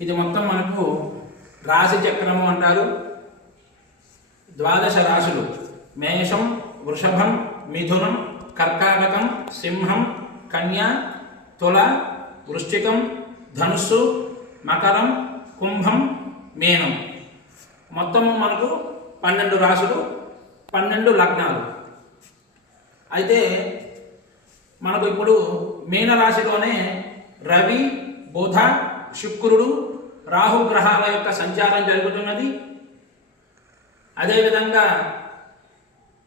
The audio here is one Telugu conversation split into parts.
ఇది మొత్తం మనకు రాశి చక్రము అంటారు. ద్వాదశ రాశులు మేషం, వృషభం, మిథునం, కర్కాటకం, సింహం, కన్య, తుల, వృశ్చికం, ధనుస్సు, మకరం, కుంభం, మీనం. మొత్తము మనకు 12 రాశులు, 12 లగ్నాలు. అయితే మనకు ఇప్పుడు మీనరాశిలోనే రవి, బుధ, శుక్రుడు, రాహుగ్రహాల యొక్క సంచారం జరుగుతున్నది. అదేవిధంగా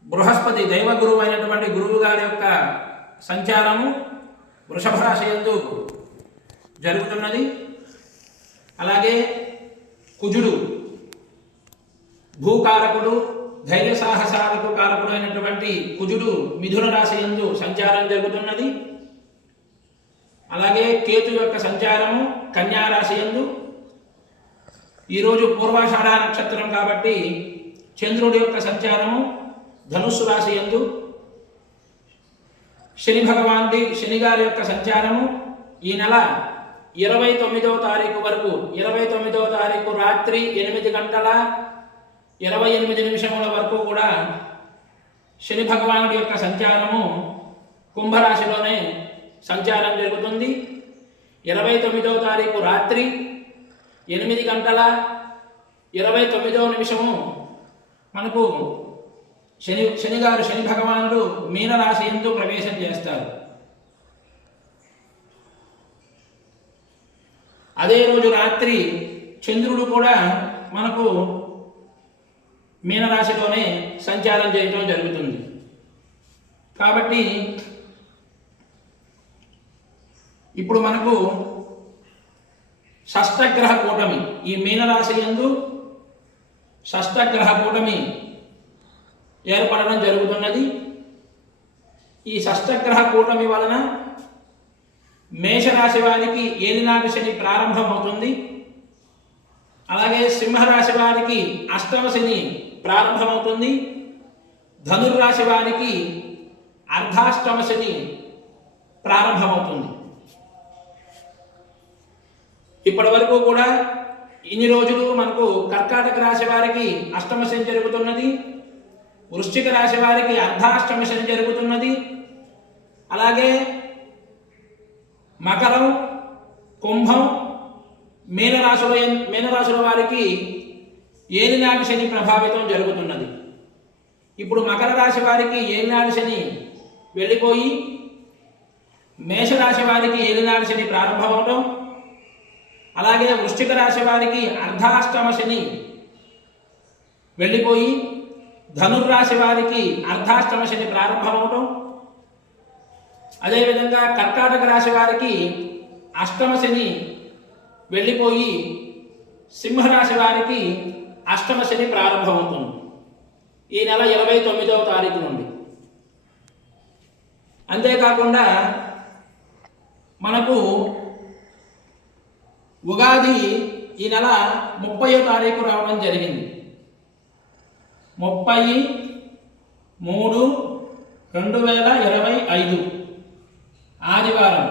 బృహస్పతి దైవగురువు అయినటువంటి గురువు గారి యొక్క సంచారము వృషభ రాశి యందు జరుగుతున్నది. అలాగే కుజుడు భూకారకుడు, ధైర్య సాహసాలకు కారకుడు అయినటువంటి కుజుడు మిథున రాశి యందు సంచారం జరుగుతున్నది. అలాగే కేతు యొక్క సంచారము కన్యా రాశి యందు. ఈరోజు పూర్వాషాఢ నక్షత్రం కాబట్టి చంద్రుడి యొక్క సంచారము ధనుస్సు రాశి యందు. శని భగవానుడి శని గారి యొక్క సంచారము ఈ నెల 29వ తారీఖు వరకు, 29వ తారీఖు రాత్రి 8:28 వరకు కూడా శని భగవానుడి యొక్క సంచారము కుంభరాశిలోనే సంచారం జరుగుతుంది. 29వ తారీఖు రాత్రి 8:29 మనకు శని భగవానుడు మీనరాశి యందు ప్రవేశం చేస్తారు. అదే రోజు రాత్రి చంద్రుడు కూడా మనకు మీనరాశిలోనే సంచారం చేయడం జరుగుతుంది. కాబట్టి ఇప్పుడు మనకు షష్టగ్రహ కూటమి, ఈ మీనరాశి యందు షష్టగ్రహ కూటమి ఏర్పడడం జరుగుతున్నది. ఈ షష్టగ్రహ కూటమి వలన మేషరాశి వారికి ఏలినాటి శని ప్రారంభమవుతుంది. అలాగే సింహరాశి వారికి అష్టమ శని ప్రారంభమవుతుంది. ధనుర్రాశి వారికి అర్ధాష్టమ శని ప్రారంభమవుతుంది. ఇప్పటి వరకు కూడా ఇన్ని రోజులు మనకు కర్కాటక రాశి వారికి అష్టమ శని జరుగుతున్నది, వృశ్చిక రాశి వారికి అర్ధాష్టమ శని జరుగుతున్నది. అలాగే మకరం, కుంభం, మీనరాశుల వారికి ఏలినాటి శని ప్రభావితం జరుగుతున్నది. ఇప్పుడు మకర రాశి వారికి ఏలినాటి శని వెళ్ళిపోయి మేషరాశి వారికి ఏలినాటి శని ప్రారంభమవటం, అలాగే వృశ్చిక రాశి వారికి అర్ధాష్టమ శని వెళ్ళిపోయి ధనుర్రాశి వారికి అర్ధాష్టమ శని ప్రారంభమవటం, అదేవిధంగా కర్కాటక రాశి వారికి అష్టమ శని వెళ్ళిపోయి సింహరాశి వారికి అష్టమ శని ప్రారంభమవుతుంది ఈ నెల 29వ తారీఖు నుండి. అంతేకాకుండా మనకు ఉగాది ఈ నెల 30వ తారీఖు రావడం జరిగింది. 30/3/2025 ఆదివారం.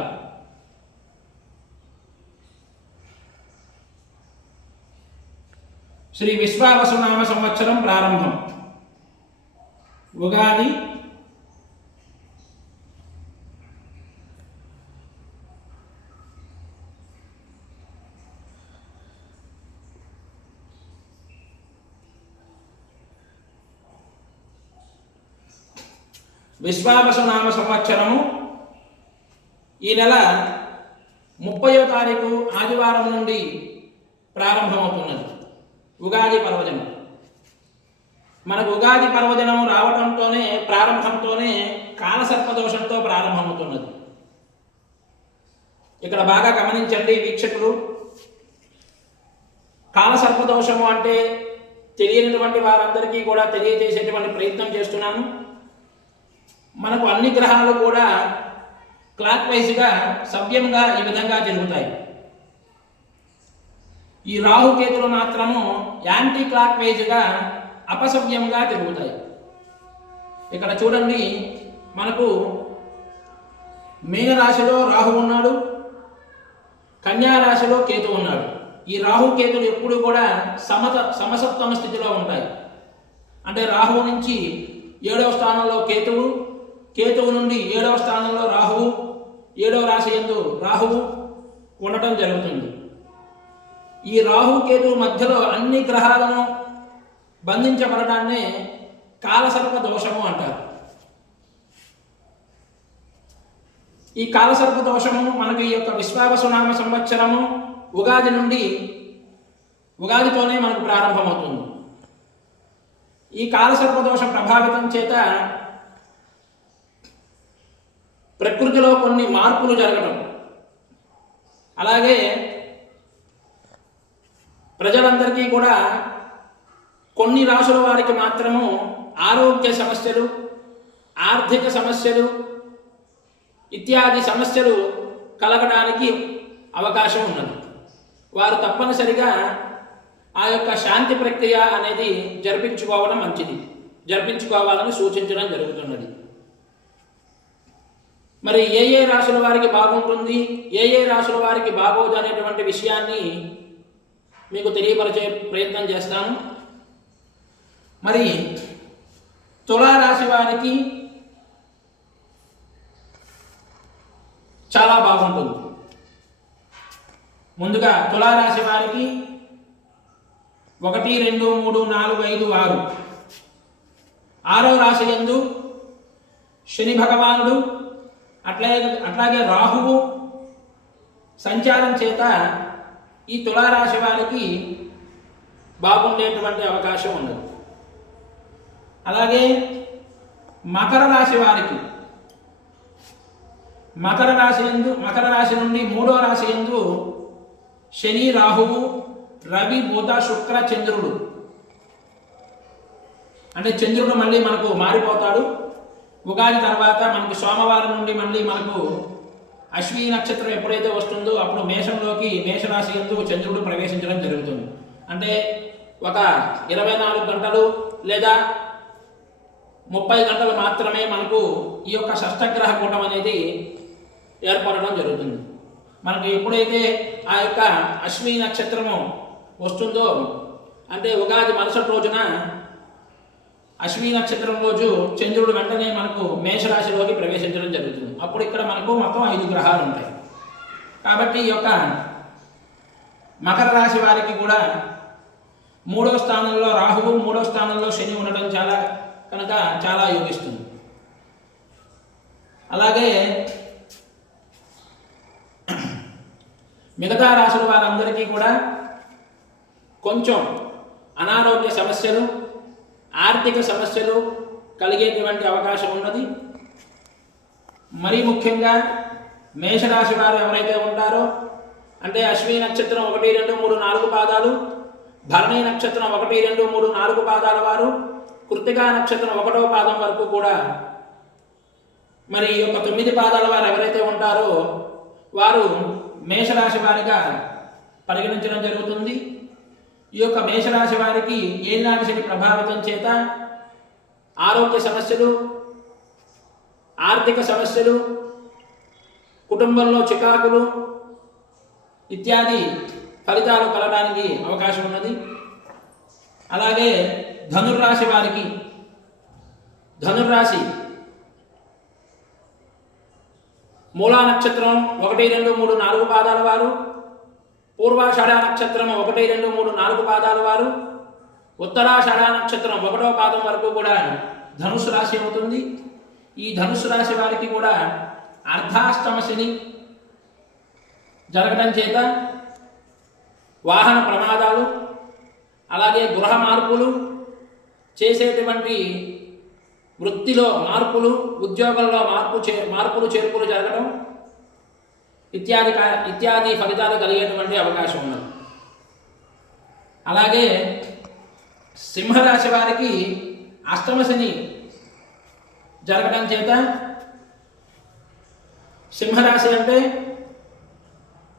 శ్రీ విశ్వావసునామ సంవత్సరం ప్రారంభం. ఉగాది విశ్వావసునామ సంవత్సరము ఈ నెల 30వ తారీఖు ఆదివారం నుండి ప్రారంభమవుతున్నది. ఉగాది పర్వదినం. మనకు ఉగాది పర్వదినం రావడంతోనే ప్రారంభంతోనే కాలసర్పదోషంతో ప్రారంభమవుతున్నది. ఇక్కడ బాగా గమనించండి వీక్షకులు. కాలసర్పదోషము అంటే తెలియనటువంటి వారందరికీ కూడా తెలియజేసేటువంటి ప్రయత్నం చేస్తున్నాను. మనకు అన్ని గ్రహాలు కూడా క్లాక్ వైజ్గా సవ్యంగా ఈ విధంగా జరుగుతాయి. ఈ రాహుకేతులు మాత్రము యాంటీ క్లాక్ వైజ్గా అపసవ్యంగా తిరుగుతాయి. ఇక్కడ చూడండి, మనకు మీనరాశిలో రాహు ఉన్నాడు, కన్యా రాశిలో కేతు ఉన్నాడు. ఈ రాహుకేతులు ఎప్పుడు కూడా సమసప్తమ స్థితిలో ఉంటాయి. అంటే రాహువు నుంచి 7వ స్థానంలో కేతువు, కేతువు నుండి 7వ స్థానంలో రాహువు, 7వ రాశి యందు రాహువు ఉండటం జరుగుతుంది. ఈ రాహుకేతువు మధ్యలో అన్ని గ్రహాలను బంధించబడడాన్నే కాలసర్ప దోషము అంటారు. ఈ కాలసర్ప దోషము మనకు ఈ యొక్క విశ్వావసునామ సంవత్సరము ఉగాదితోనే మనకు ప్రారంభమవుతుంది. ఈ కాలసర్ప దోషం ప్రభావితం చేత ప్రకృతిలో కొన్ని మార్పులు జరగడం, అలాగే ప్రజలందరికీ కూడా కొన్ని రాశుల వారికి మాత్రము ఆరోగ్య సమస్యలు, ఆర్థిక సమస్యలు ఇత్యాది సమస్యలు కలగడానికి అవకాశం ఉన్నది. వారు తప్పనిసరిగా ఆ యొక్క శాంతి ప్రక్రియ అనేది జరిపించుకోవడం మంచిది, జరిపించుకోవాలని సూచించడం జరుగుతున్నది. మరి ఏ ఏ రాశుల వారికి బాగుంటుంది, ఏ ఏ రాశుల వారికి బాగోదు అనేటువంటి విషయాన్ని మీకు తెలియపరిచే ప్రయత్నం చేస్తాను. మరి తులారాశి వారికి చాలా బాగుంటుంది. ముందుగా తులారాశి వారికి 1, 2, 3, 4, 5, 6 6వ రాశి యందు శని భగవానుడు అట్లాగే రాహువు సంచారం చేత ఈ తులారాశి వారికి బాగుండేటువంటి అవకాశం ఉన్నది. అలాగే మకర రాశి వారికి మకర రాశి నుండి 3వ రాశి యందు శని, రాహువు, రవి, బుధ, శుక్ర, చంద్రుడు. అంటే చంద్రుడు మళ్ళీ మనకు మారిపోతాడు. ఉగాది తర్వాత మనకు సోమవారం నుండి మళ్ళీ మనకు అశ్విని నక్షత్రం ఎప్పుడైతే వస్తుందో అప్పుడు మేషరాశి యందు చంద్రుడు ప్రవేశించడం జరుగుతుంది. అంటే ఒక 24 గంటలు లేదా 30 గంటలు మాత్రమే మనకు ఈ యొక్క షష్టగ్రహ కూటం అనేది ఏర్పడడం జరుగుతుంది. మనకు ఎప్పుడైతే ఆ యొక్క అశ్విని నక్షత్రము వస్తుందో అంటే ఉగాది మరుసటి రోజున అశ్విని నక్షత్రం రోజు చంద్రుడు వెంటనే మనకు మేషరాశిలోకి ప్రవేశించడం జరుగుతుంది. అప్పుడు ఇక్కడ మనకు మొత్తం 5 గ్రహాలు ఉంటాయి. కాబట్టి ఈ యొక్క మకర రాశి వారికి కూడా 3వ స్థానంలో రాహువు, 3వ స్థానంలో శని ఉండటం చాలా యోగిస్తుంది. అలాగే మిగతా రాశుల వారందరికీ కూడా కొంచెం అనారోగ్య సమస్యలు, ఆర్థిక సమస్యలు కలిగేటువంటి అవకాశం ఉన్నది. మరీ ముఖ్యంగా మేషరాశి వారు ఎవరైతే ఉంటారో అంటే అశ్విని నక్షత్రం 1, 2, 3, 4 పాదాలు, భరణి నక్షత్రం 1, 2, 3, 4 పాదాల వారు, కృత్తికా నక్షత్రం 1వ పాదం వరకు కూడా మరి ఈ యొక్క 9 పాదాల వారు ఎవరైతే ఉంటారో వారు మేషరాశి వారిగా పరిగణించడం జరుగుతుంది. ఈ యొక్క మేషరాశి వారికి ఏలినాటి శని ప్రభావితం చేత ఆరోగ్య సమస్యలు, ఆర్థిక సమస్యలు, కుటుంబంలో చికాకులు ఇత్యాది ఫలితాలు కలగడానికి అవకాశం ఉన్నది. అలాగే ధనుర్రాశి వారికి మూలా నక్షత్రం 1, 2, 3, 4 పాదాల వారు, పూర్వాషాఢ నక్షత్రం 1, 2, 3, 4 పాదాల వారు, ఉత్తరాషాఢ నక్షత్రం 1వ పాదం వరకు కూడా ధనుస్సు రాశి అవుతుంది. ఈ ధనుస్సు రాశి వారికి కూడా అర్ధాష్టమ శని జరగడం చేత వాహన ప్రమాదాలు, అలాగే గృహ మార్పులు, చేసేటువంటి వృత్తిలో మార్పులు, ఉద్యోగంలో మార్పులు చేర్పులు జరగడం ఇత్యాది ఫలితాలు కలిగేటువంటి అవకాశం ఉన్నది. అలాగే సింహరాశి వారికి అష్టమ శని జరగడం చేత సింహరాశి అంటే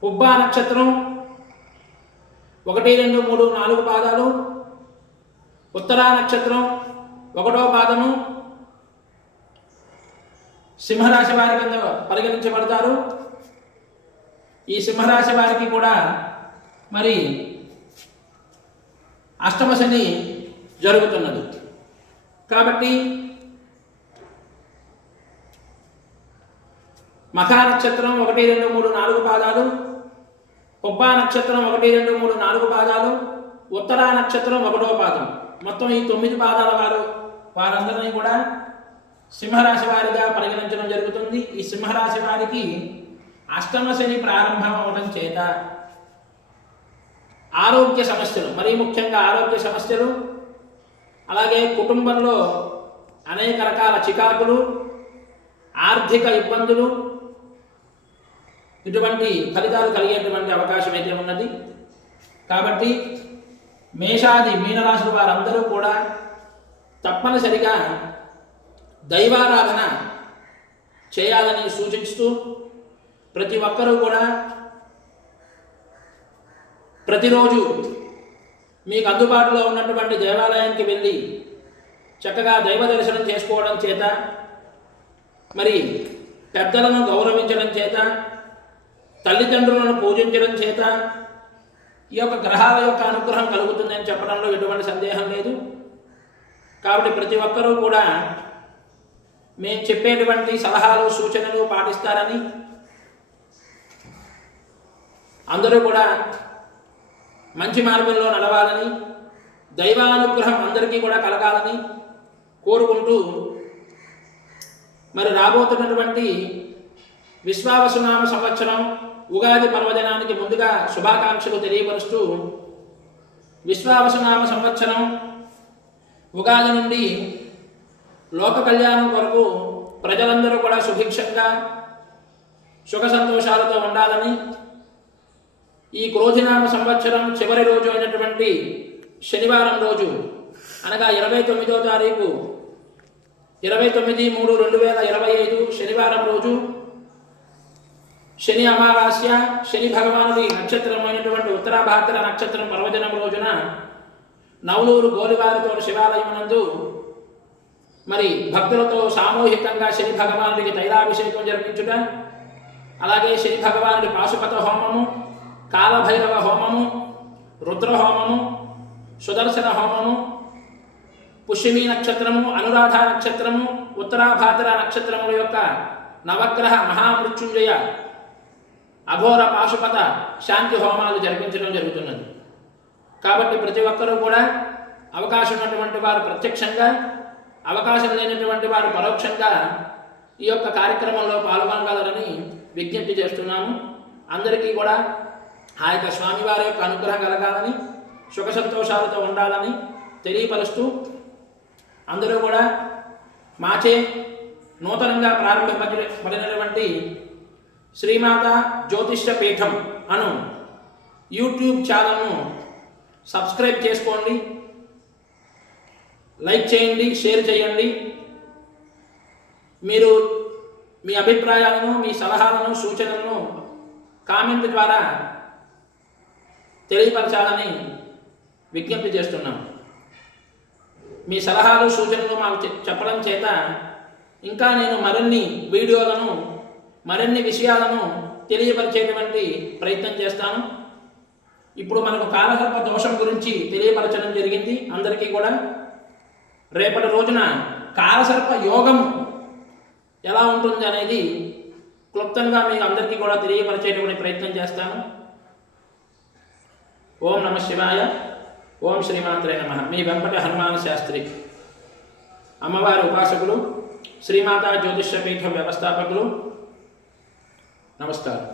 పుబ్బా నక్షత్రం 1, 2, 3, 4 పాదాలు, ఉత్తరా నక్షత్రం 1వ పాదము సింహరాశి వారి కింద పరిగణించబడతారు. ఈ సింహరాశి వారికి కూడా మరి అష్టమ శని జరుగుతున్నది. కాబట్టి మఖా నక్షత్రం 1, 2, 3, 4 పాదాలు, పొబ్బా నక్షత్రం 1, 2, 3, 4 పాదాలు, ఉత్తరా నక్షత్రం 1వ పాదం, మొత్తం ఈ 9 పాదాల వారందరినీ కూడా సింహరాశి వారిగా పరిగణించడం జరుగుతుంది. ఈ సింహరాశి వారికి అష్టమ శని ప్రారంభం అవడం చేత ఆరోగ్య సమస్యలు, మరీ ముఖ్యంగా ఆరోగ్య సమస్యలు, అలాగే కుటుంబంలో అనేక రకాల చికాకులు, ఆర్థిక ఇబ్బందులు, ఇటువంటి ఫలితాలు కలిగేటువంటి అవకాశం అయితే ఉన్నది. కాబట్టి మేషాది మీనరాశుల వారందరూ కూడా తప్పనిసరిగా దైవారాధన చేయాలని సూచిస్తూ ప్రతి ఒక్కరూ కూడా ప్రతిరోజు మీకు అందుబాటులో ఉన్నటువంటి దేవాలయానికి వెళ్ళి చక్కగా దైవ దర్శనం చేసుకోవడం చేత, మరి పెద్దలను గౌరవించడం చేత, తల్లిదండ్రులను పూజించడం చేత ఈ యొక్క గ్రహాల యొక్క అనుగ్రహం కలుగుతుందని చెప్పడంలో ఎటువంటి సందేహం లేదు. కాబట్టి ప్రతి ఒక్కరూ కూడా మేము చెప్పేటువంటి సలహాలు సూచనలు పాటిస్తారని, అందరూ కూడా మంచి మార్గంలో నడవాలని, దైవానుగ్రహం అందరికీ కూడా కలగాలని కోరుకుంటూ, మరి రాబోతున్నటువంటి విశ్వావసునామ సంవత్సరం ఉగాది పర్వదినానికి ముందుగా శుభాకాంక్షలు తెలియపరుస్తూ, విశ్వావసునామ సంవత్సరం ఉగాది నుండి లోక కళ్యాణం కొరకు ప్రజలందరూ కూడా సుభిక్షంగా సుఖ సంతోషాలతో ఉండాలని, ఈ క్రోధినామ సంవత్సరం చివరి రోజు అయినటువంటి శనివారం రోజు అనగా 29వ తారీఖు 29/3/2025 శనివారం రోజు శని అమావాస్య, శని భగవానుడి నక్షత్రమైనటువంటి ఉత్తరాభాద్ర నక్షత్రం పర్వదినం రోజున నవలూరు గోలివారితో శివాలయం నందు మరి భక్తులతో సామూహికంగా శని భగవానుడికి తైలాభిషేకం జరిపించుట, అలాగే శని భగవానుడి పాశుపత హోమము, కాలభైరవ హోమము, రుద్రహోమము, సుదర్శన హోమము, పుష్యమీ నక్షత్రము, అనురాధ నక్షత్రము, ఉత్తరాభాద్ర నక్షత్రముల యొక్క నవగ్రహ మహామృత్యుంజయ అఘోర పాశుపత శాంతి హోమాలు జరిపించడం జరుగుతున్నది. కాబట్టి ప్రతి ఒక్కరూ కూడా అవకాశం ఉన్నటువంటి వారు ప్రత్యక్షంగా, అవకాశం లేనటువంటి వారు పరోక్షంగా ఈ యొక్క కార్యక్రమంలో పాల్గొనగలరని విజ్ఞప్తి చేస్తున్నాము. అందరికీ కూడా ఆ యొక్క స్వామివారి యొక్క అనుగ్రహం కలగాలని, సుఖ సంతోషాలతో ఉండాలని తెలియపరుస్తూ, అందరూ కూడా మాచే నూతనంగా ప్రారంభింపబడినటువంటి శ్రీమాత జ్యోతిష్య పీఠం అను యూట్యూబ్ ఛానల్ను సబ్స్క్రైబ్ చేసుకోండి, లైక్ చేయండి, షేర్ చేయండి. మీరు మీ అభిప్రాయాలను, మీ సలహాలను, సూచనలను కామెంట్ ద్వారా తెలియపరచాలని విజ్ఞప్తి చేస్తున్నాం. మీ సలహాలు సూచనలు మాకు చెప్పడం చేత ఇంకా నేను మరిన్ని వీడియోలను, మరిన్ని విషయాలను తెలియపరిచేటువంటి ప్రయత్నం చేస్తాను. ఇప్పుడు మనకు కాలసర్ప దోషం గురించి తెలియపరచడం జరిగింది అందరికీ కూడా. రేపటి రోజున కాలసర్ప యోగం ఎలా ఉంటుంది అనేది క్లుప్తంగా మీకు అందరికీ కూడా తెలియపరిచేటువంటి ప్రయత్నం చేస్తాను. ఓం నమః శివాయ. ఓం శ్రీమాత్రే నమః. మీ వెంపటి హనుమాన్ శాస్త్రి, అమ్మవారి ఉపాసకులు, శ్రీమాతా జ్యోతిష్య పీఠం వ్యవస్థాపకులు. నమస్కారం.